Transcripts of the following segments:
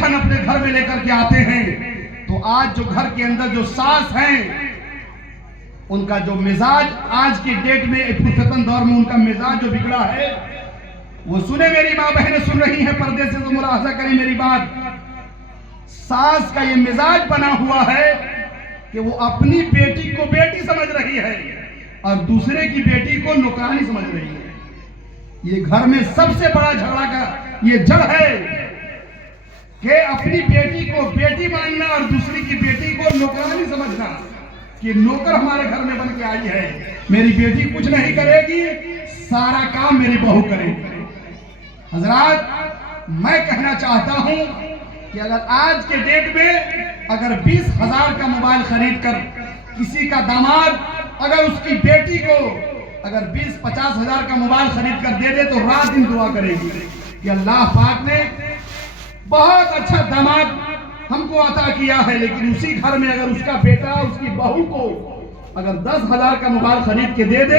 दुल्हन अपने घर में लेकर के आते हैं तो आज जो घर के अंदर जो सास हैं उनका जो मिजाज आज की डेट में फुर्सतन दौर में उनका मिजाज जो बिगड़ा है वो सुने मेरी माँ बहनें सुन रही हैं पर्दे से तो मुलाहजा करें मेरी बात। सास का ये मिजाज बना हुआ है कि वो अपनी बेटी को बेटी समझ रही है और दूसरे की बेटी को नौकरानी समझ रही है। ये घर में सबसे बड़ा झगड़ा का ये जड़ है कि अपनी बेटी को बेटी मानना और दूसरी की बेटी को नौकरानी समझना कि नौकर हमारे घर में बन के आई है, मेरी बेटी कुछ नहीं करेगी, सारा काम मेरी बहू करेगी। हजरात, मैं कहना चाहता हूं कि अगर आज के डेट में अगर 20,000 का मोबाइल खरीद कर किसी का दामाद अगर उसकी बेटी को अगर 20-50 हजार का मोबाइल खरीद कर दे दे तो रात दिन दुआ करेगी कि अल्लाह पाक ने बहुत अच्छा दामाद हमको अता किया है, लेकिन उसी घर में अगर उसका बेटा उसकी बहू को अगर 10,000 का मोबाइल खरीद के दे दे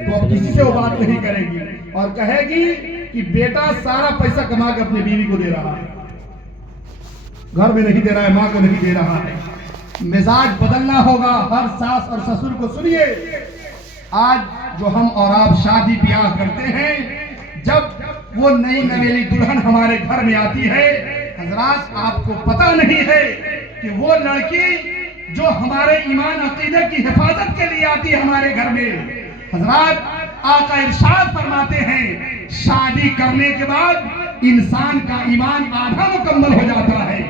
तो अब किसी से वो बात नहीं करेगी और कहेगी कि बेटा सारा पैसा कमा के अपनी बीवी को दे रहा है, घर में नहीं दे रहा है, माँ को नहीं दे रहा है। मिजाज बदलना होगा हर सास और ससुर को। सुनिए, आज जो हम और आप शादी ब्याह करते हैं, जब वो नई नवेली दुल्हन हमारे घर में आती है, हजरात आपको पता नहीं है कि वो लड़की जो हमारे ईमान अकीदे की हिफाजत के लिए आती है हमारे घर में। हजरात आका इरशाद फरमाते हैं शादी करने के बाद इंसान का ईमान आधा मुकम्मल हो जाता है।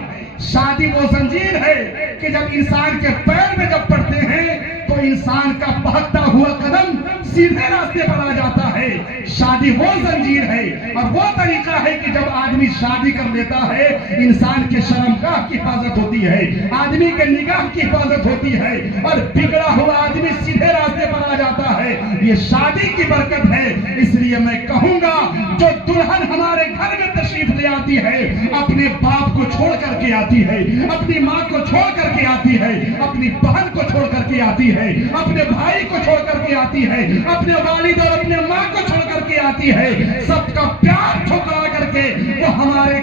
शादी वो जंजीर है कि जब इंसान के पैर में जब पड़ते हैं तो इंसान का बहकता हुआ कदम सीधे रास्ते पर आ जाता है। शादी वो जंजीर है और वो तरीका है कि जब आदमी शादी कर लेता है इंसान के शर्मगाह की हिफाजत होती है, आदमी के निगाह की हिफाजत होती है और बिगड़ा हुआ आदमी सीधे रास्ते पर आ जाता है। ये शादी की बरकत है। इसलिए मैं कहूंगा जो दुल्हन हमारे घर में तशरीफ ले आती है अपने बाप को छोड़ करके आती है, अपनी माँ को छोड़ करके आती है, अपनी बहन को छोड़ करके आती है, अपने भाई को छोड़ करके आती है, अपने वालिद और अपने माँ को छोड़ करके आती है, सबका प्यार ठुकरा करके वो हमारे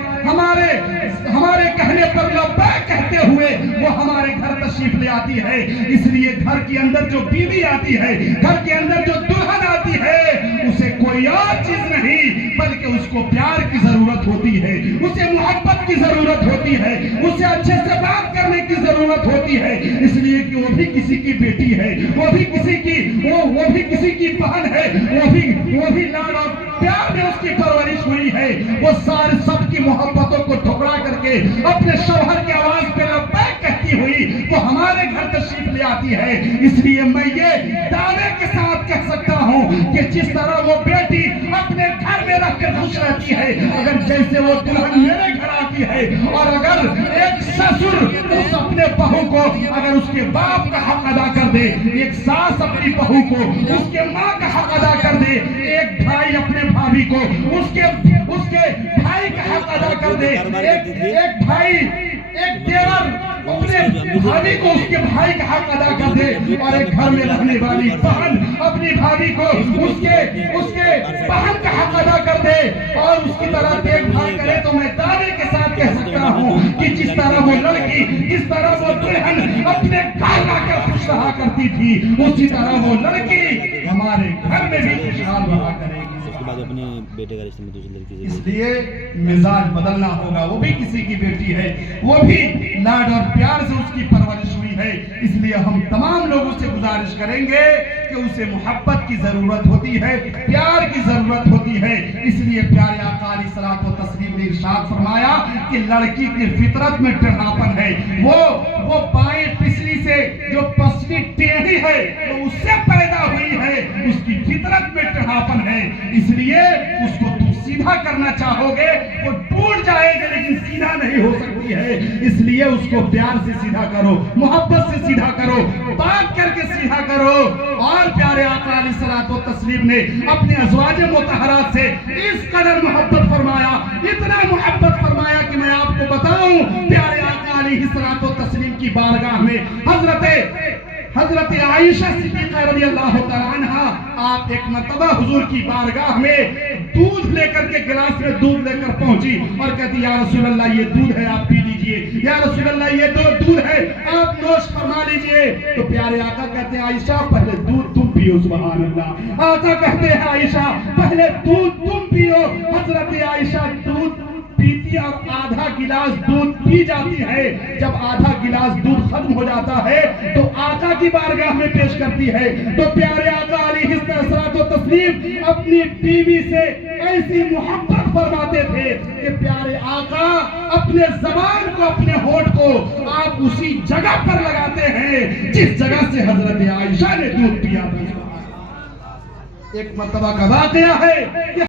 कहने पर लब्बैक कहते हुए वो हमारे घर तशरीफ ले आती है। इसलिए घर के अंदर जो बीवी आती है, घर के अंदर जो दुल्हन आती है, उसे कोई और चीज नहीं बल्कि उसको प्यार की जरूरत होती है, उसे मोहब्बत की जरूरत होती है, उसे अच्छे से बात करने की जरूरत होती है। इसलिए कि वो भी किसी की बेटी है, वो भी किसी की बहन है, वो भी लाड और प्यार में उसकी परवरिश हुई है। वो सारे सबकी मोहब्बतों को ठुकरा करके अपने शौहर की आवाज पे लब्बैक कहती हुई वो हमारे घर तशरीफ ले आती है। इसलिए मैं ये दावे के साथ कह सकता हूँ कि जिस तरह वो बेटी अपने घर में रख कर खुश रहती है, अगर जैसे वो दुल्हन मेरे घर आती है और अगर एक ससुर उस अपने बहू को अगर उसके बाप का हक अदा कर दे, एक सास अपनी बहू को उसके माँ का हक अदा कर दे, एक भाई अपने भाभी को उसके भाई का हक अदा कर दे, एक भाई एक देवर अपने भाभी को उसके भाई का हक अदा कर दे और एक घर में रहने वाली बहन अपनी भाभी को उसके बहन का हक अदा कर दे और उसकी तरह देखभाल करे, तो मैं दावे के साथ कह सकता हूँ कि जिस तरह वो लड़की, जिस तरह वो दुल्हन अपने घर आकर खुश रहा करती थी, उसी तरह वो लड़की हमारे घर में भी खुशहाल रहा करेगी। अपने बेटे का रिश्ते में दूसरी लड़की से। इसलिए मिजाज बदलना होगा। वो भी किसी की बेटी है, वो भी लाड और प्यार से उसकी परवरिश हुई है। इसलिए हम तमाम लोगों से गुजारिश करेंगे कि उसे मोहब्बत की जरूरत होती है, प्यार की जरूरत होती है। इसलिए प्यारे आका अलैहिस्सलात व तस्लीम ने इरशाद फरमाया कि लड़की की फितरत में टेढ़ापन है, वो बाएं पिछली से जो पसली टेढ़ी है तो उससे पैदा हुई है, उसकी फितरत में टेढ़ापन है। इसलिए उसको तुम सीधा करना चाहोगे वो टूट जाएगा, लेकिन सीधा नहीं हो सकती है। इसलिए उसको प्यार से सीधा करो, मोहब्बत से सीधा करो, बात करके सीधा करो। और प्यारे आका अलैहिस्सलात व तस्लीम ने अपने अज़वाज मुतहरात से इस कदर मोहब्बत फरमाया, इतना मोहब्बत फरमाया कि मैं आपको बताऊं, प्यारे आका अलैहिस्सलात व तस्लीम की बारगाह में हजरत आयशा सिद्दीक़ा रज़ियल्लाहु तआला अन्हा आप एक मर्तबा हुजूर की बारगाह में دودھ لے کر کے گلاس میں دودھ لے کر پہنچی اور کہتی یا رسول اللہ یہ دودھ ہے آپ پی لیجئے، یا رسول اللہ یہ دودھ ہے آپ نوش فرما لیجئے۔ تو پیارے آقا کہتے ہیں عائشہ پہلے دودھ تم پیو، سبحان اللہ۔ آقا کہتے ہیں عائشہ پہلے دودھ تم پیو۔ حضرت عائشہ دودھ پیتی اور آدھا گلاس دودھ پی جاتی ہے۔ جب آدھا گلاس دودھ ختم ہو جاتا ہے تو آقا کی بارگاہ میں پیش کرتی ہے۔ تو پیارے آقا علیہ الصلوۃ والتسلیم اپنی بیوی سے ایسی محبت فرماتے تھے کہ پیارے آقا اپنے زبان کو، اپنے ہونٹ کو آپ اسی جگہ پر لگاتے ہیں جس جگہ سے حضرت عائشہ نے دودھ پیا تھا۔ ایک مرتبہ کا واقعہ ہے کہ